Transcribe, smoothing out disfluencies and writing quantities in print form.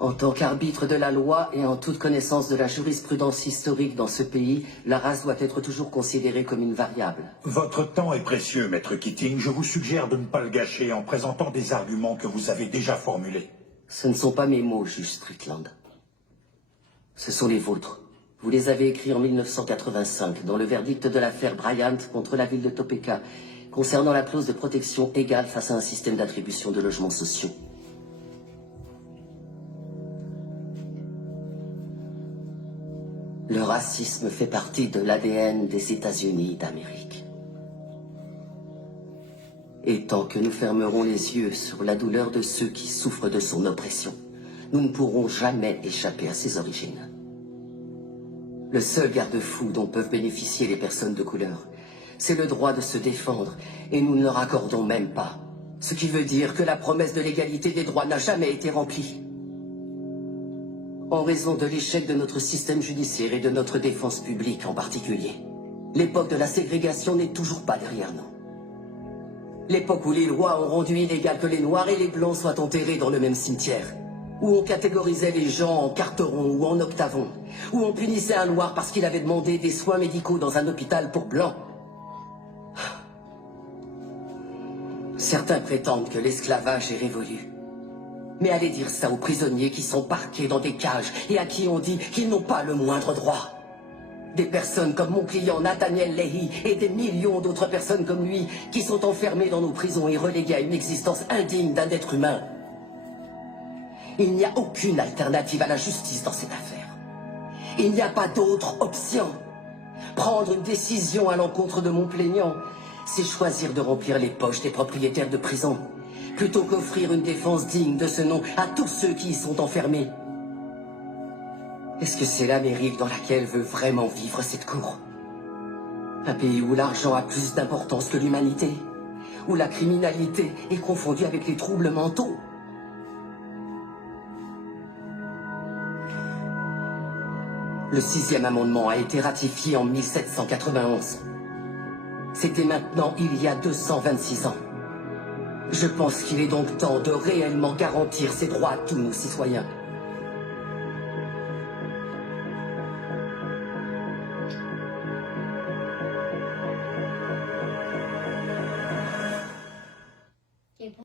En tant qu'arbitre de la loi et en toute connaissance de la jurisprudence historique dans ce pays, la race doit être toujours considérée comme une variable. Votre temps est précieux, Maître Keating. Je vous suggère de ne pas le gâcher en présentant des arguments que vous avez déjà formulés. Ce ne sont pas mes mots, juge Strickland. Ce sont les vôtres. Vous les avez écrits en 1985, dans le verdict de l'affaire Bryant contre la ville de Topeka, concernant la clause de protection égale face à un système d'attribution de logements sociaux. Le racisme fait partie de l'ADN des États-Unis d'Amérique. Et tant que nous fermerons les yeux sur la douleur de ceux qui souffrent de son oppression, nous ne pourrons jamais échapper à ses origines. Le seul garde-fou dont peuvent bénéficier les personnes de couleur, c'est le droit de se défendre, et nous ne leur accordons même pas. Ce qui veut dire que la promesse de l'égalité des droits n'a jamais été remplie. En raison de l'échec de notre système judiciaire et de notre défense publique en particulier, l'époque de la ségrégation n'est toujours pas derrière nous. L'époque où les lois ont rendu illégal que les Noirs et les Blancs soient enterrés dans le même cimetière, où on catégorisait les gens en carterons ou en octavons, où on punissait un Noir parce qu'il avait demandé des soins médicaux dans un hôpital pour Blancs. Certains prétendent que l'esclavage est révolu. Mais allez dire ça aux prisonniers qui sont parqués dans des cages et à qui on dit qu'ils n'ont pas le moindre droit. Des personnes comme mon client Nathaniel Leahy et des millions d'autres personnes comme lui qui sont enfermées dans nos prisons et reléguées à une existence indigne d'un être humain. Il n'y a aucune alternative à la justice dans cette affaire. Il n'y a pas d'autre option. Prendre une décision à l'encontre de mon plaignant, c'est choisir de remplir les poches des propriétaires de prisons, plutôt qu'offrir une défense digne de ce nom à tous ceux qui y sont enfermés. Est-ce que c'est l'Amérique dans laquelle veut vraiment vivre cette cour? Un pays où l'argent a plus d'importance que l'humanité? Où la criminalité est confondue avec les troubles mentaux? Le 6e amendement a été ratifié en 1791. C'était maintenant il y a 226 ans. Je pense qu'il est donc temps de réellement garantir ces droits à tous nos citoyens.